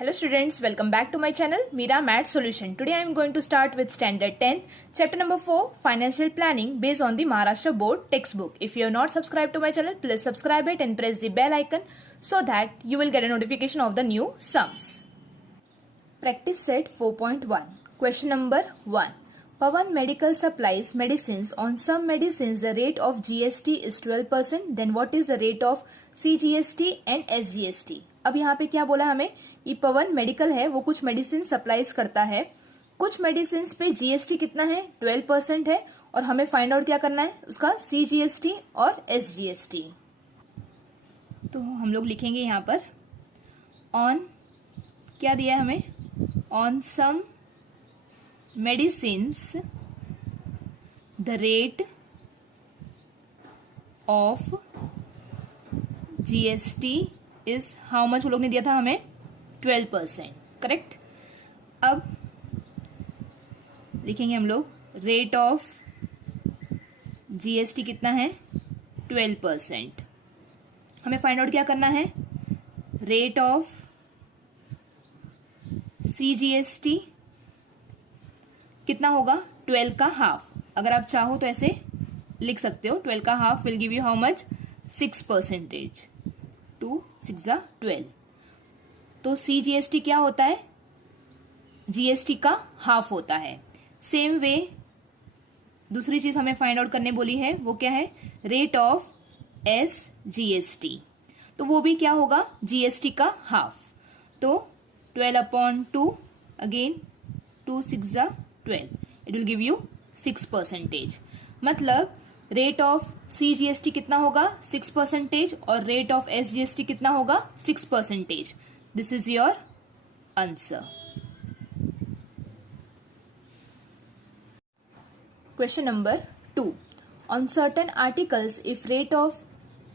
Hello students, welcome back to my channel Mira Math Solution. Today I am going to start with standard 10, chapter number 4, financial planning based on the Maharashtra board textbook. If you have not subscribed to my channel, please subscribe it and press the bell icon so that you will get a notification of the new sums. Practice set 4.1. Question number 1. Pawan Medical supplies medicines. On some medicines the rate of GST is 12%. Then what is the rate of CGST and SGST? अब यहाँ पे क्या बोला हमें, ये पवन medical है, वो कुछ मेडिसिन सप्लाईज करता है. कुछ मेडिसिन पे जीएसटी कितना है, 12% है, और हमें फाइंड आउट क्या करना है, उसका सीजीएसटी और एसजीएसटी. तो हम लोग लिखेंगे यहाँ पर ऑन, क्या दिया है हमें, on some medicines the rate of GST is how much, वो लोग ने दिया था हमें 12%. करेक्ट. अब लिखेंगे हम लोग रेट ऑफ जीएसटी कितना है, 12%. हमें फाइंड आउट क्या करना है, रेट ऑफ सीजीएसटी कितना होगा, 12 का हाफ. अगर आप चाहो तो ऐसे लिख सकते हो, 12 का half will give you how much, 6%. 2 6 12. तो सीजीएसटी क्या होता है, जीएसटी का हाफ होता है. सेम वे दूसरी चीज हमें फाइंड आउट करने बोली है, वो क्या है, रेट ऑफ एसजीएसटी. तो वो भी क्या होगा, जीएसटी का हाफ. तो 12/2 again 2 6 12, it will give you 6%. मतलब रेट ऑफ सीजीएसटी कितना होगा, 6%, और रेट ऑफ एसजीएसटी कितना होगा, 6%. This is your answer. Question number 2. On certain articles if rate of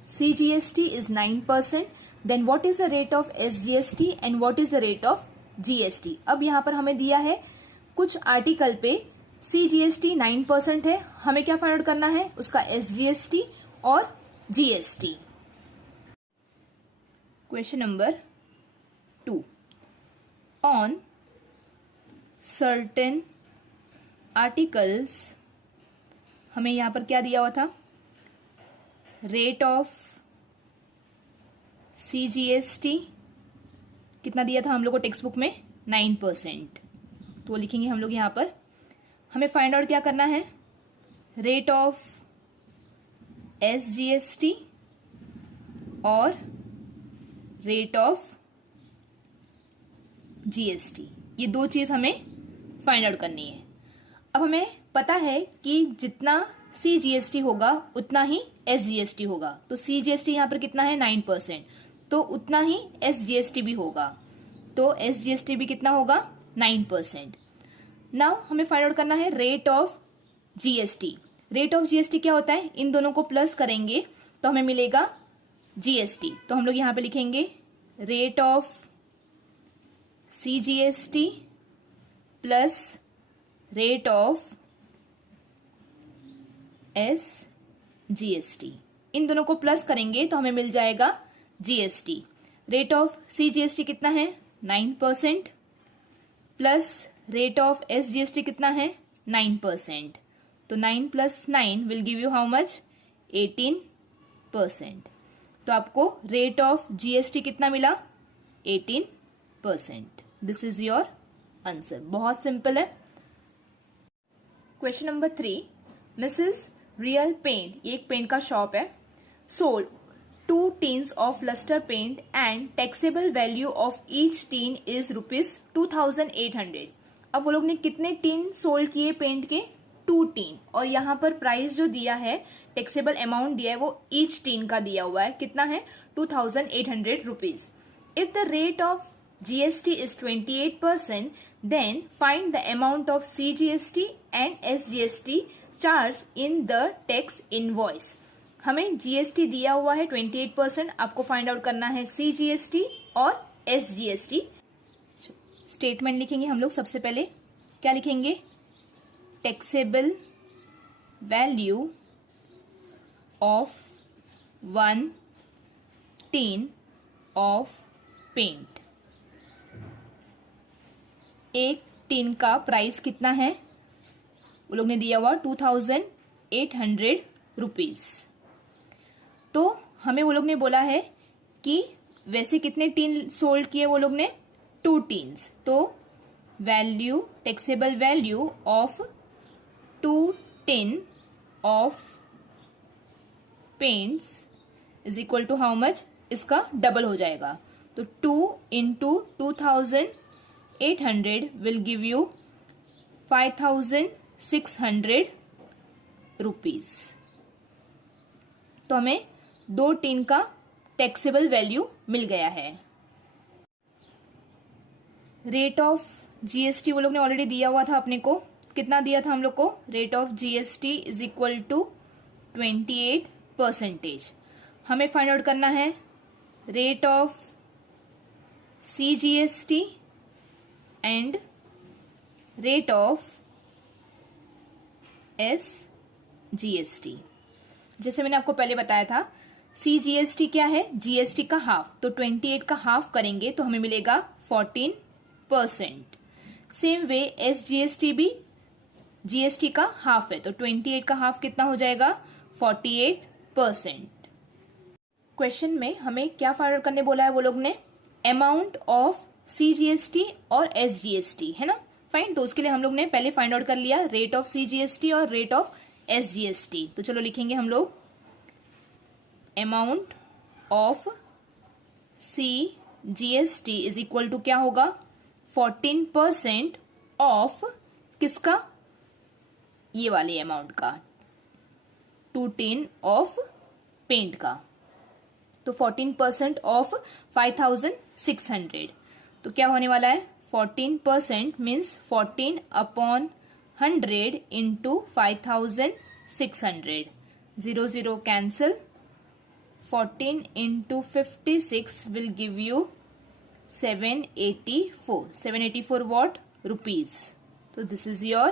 CGST is 9%, then what is the rate of SGST and what is the rate of GST. अब यहाँ पर हमें दिया है कुछ article पे सीजीएसटी 9% है, हमें क्या फाइंड आउट करना है, उसका एसजीएसटी और GST. Question number 2. On certain articles, हमें यहां पर क्या दिया हुआ था, रेट ऑफ सीजीएसटी कितना दिया था हम लोग को टेक्स्ट बुक में, 9%. तो लिखेंगे हम लोग यहां पर, हमें फाइंड आउट क्या करना है, रेट ऑफ एसजीएसटी और रेट ऑफ जीएसटी. ये दो चीज हमें फाइंड आउट करनी है. अब हमें पता है कि जितना सीजीएसटी होगा उतना ही एसजीएसटी होगा. तो सीजीएसटी यहां पर कितना है, 9%, तो उतना ही एसजीएसटी भी होगा. तो एसजीएसटी भी कितना होगा, 9%. नाउ हमें फाइंड आउट करना है rate of GST. Rate of GST क्या होता है, इन दोनों को प्लस करेंगे तो हमें मिलेगा जीएसटी. तो हम लोग यहां पे लिखेंगे rate of CGST plus rate of SGST. इन दोनों को प्लस करेंगे तो हमें मिल जाएगा जीएसटी. रेट ऑफ सीजीएसटी कितना है, 9%, प्लस रेट ऑफ एसजीएसटी कितना है, 9%. तो 9 + 9 will give you how much, 18%. तो आपको रेट ऑफ जीएसटी कितना मिला, 18%. This is your answer. बहुत सिंपल है. Question number 3. Mrs real paint, ये एक पेंट का शॉप है, sold 2 tins of lustre paint and taxable value of each tin is ₹2800. अब वो लोग ने कितने टीन सोल्ड किए पेंट के, 2 टीन, और यहाँ पर प्राइस जो दिया है, टैक्सेबल अमाउंट दिया है, वो ईच टीन का दिया हुआ है, कितना है, ₹2800. If the rate of GST is 28%, then find the amount of CGST and SGST charge in the tax invoice. हमें जीएसटी दिया हुआ है 28%, आपको फाइंड आउट करना है सीजीएसटी और एसजीएसटी. स्टेटमेंट लिखेंगे हम लोग. सबसे पहले क्या लिखेंगे, taxable value of 1 tin of paint. एक टीन का प्राइस कितना है, वो लोग ने दिया हुआ 2800 रुपीज़। तो हमें वो लोग ने बोला है कि वैसे कितने टीन सोल्ड किए वो लोग ने, 2 टीन्स। तो value, taxable value of 2 tin of paints is equal to how much, इसका डबल हो जाएगा। तो 2 into 2800 will give you 5600 rupees. तो हमें 2 टीन का टैक्सेबल वैल्यू मिल गया है। रेट ऑफ जीएसटी वो लोग ने ऑलरेडी दिया हुआ था अपने को, कितना दिया था हम लोग को, rate of GST is equal to 28%। हमें फाइंड आउट करना है rate of CGST and rate of SGST। जैसे मैंने आपको पहले बताया था, CGST क्या है, GST का हाफ, तो 28 का हाफ करेंगे तो हमें मिलेगा 14%। सेम वे SGST भी GST का हाफ है, तो 28 का हाफ कितना हो जाएगा, 48%। क्वेश्चन में हमें क्या फाइंड आउट करने बोला है वो लोग ने, अमाउंट ऑफ CGST और SGST, है ना। फाइन, तो उसके लिए हम लोग ने पहले फाइंड आउट कर लिया रेट ऑफ CGST और रेट ऑफ SGST। तो चलो लिखेंगे हम लोग, amount of CGST is equal to क्या होगा, 14% ऑफ किसका, ये वाले अमाउंट का, 2 टिन ऑफ पेंट का। तो 14% ऑफ 5600, तो क्या होने वाला है, 14% means 14 upon 100 into 5600, 0 0 cancel, 14 into 56 will give you 784 what, rupees. तो this is your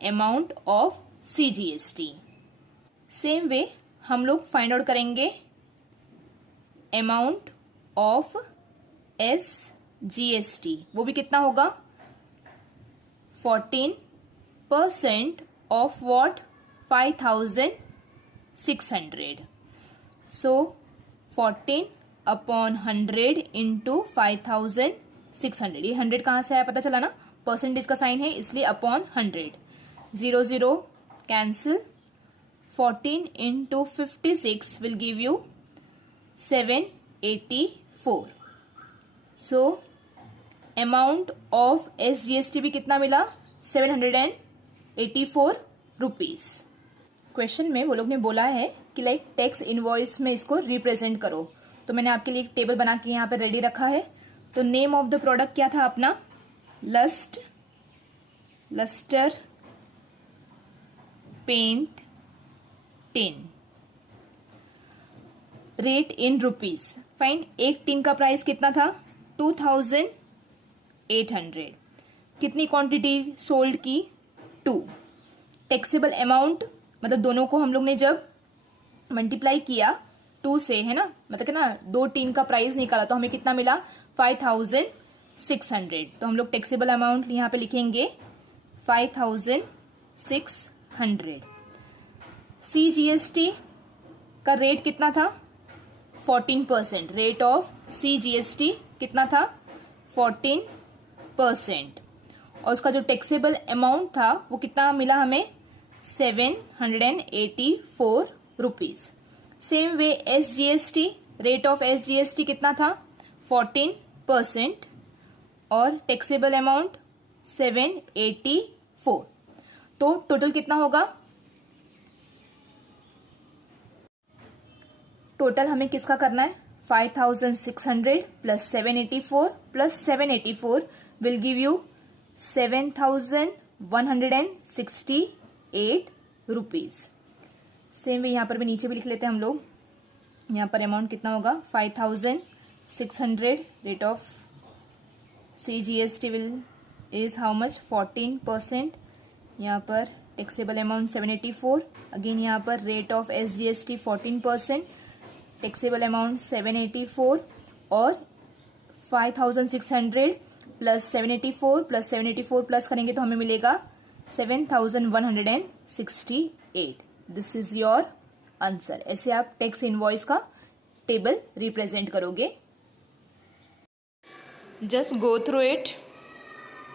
amount of CGST। Same way हम लोग फाइंड आउट करेंगे अमाउंट ऑफ SGST, वो भी कितना होगा, 14% of what, 5600। So 14 upon 100 into 5600, ये 100 कहाँ से आया पता चला ना, परसेंटेज का साइन है इसलिए upon 100, 0 0 cancel, 14 into 56 will give you 784। So amount of SGST भी कितना मिला, 784 रुपीज। क्वेश्चन में वो लोग ने बोला है कि लाइक टैक्स इनवॉइस में इसको रिप्रेजेंट करो, तो मैंने आपके लिए एक टेबल बना के यहाँ पे रेडी रखा है। तो नेम ऑफ द प्रोडक्ट क्या था अपना, lustre paint tin, rate in rupees. Fine, एक टिन का प्राइस कितना था, 2800। कितनी क्वांटिटी सोल्ड की, 2। टैक्सेबल अमाउंट, मतलब दोनों को हम लोग ने जब मल्टीप्लाई किया 2 से, है ना, मतलब ना 2 टिन का प्राइस निकाला तो हमें कितना मिला, 5600। तो हम लोग टैक्सेबल अमाउंट यहाँ पे लिखेंगे 5600। CGST का रेट कितना था, 14%। रेट ऑफ CGST कितना था, 14%। और उसका जो टैक्सेबल अमाउंट था वो कितना मिला हमें, 784 rupees. Same way SGST, rate of SGST कितना था, 14% और टैक्सेबल अमाउंट 784। तो टोटल कितना होगा, टोटल हमें किसका करना है, 5600 plus 784 plus 784 will give you 7168 rupees. Same way यहाँ पर भी नीचे भी लिख लेते हैं हम लोग, यहाँ पर अमाउंट कितना होगा, 5600, rate of CGST will is how much, 14%। यहाँ पर टैक्सेबल अमाउंट 784, अगेन यहाँ पर rate of SGST 14%, taxable amount 784 और 5600 प्लस 784 प्लस 784 प्लस करेंगे तो हमें मिलेगा 7168. This is your answer. ऐसे आप टैक्स इनवॉइस का टेबल रिप्रेजेंट करोगे. Just go through it.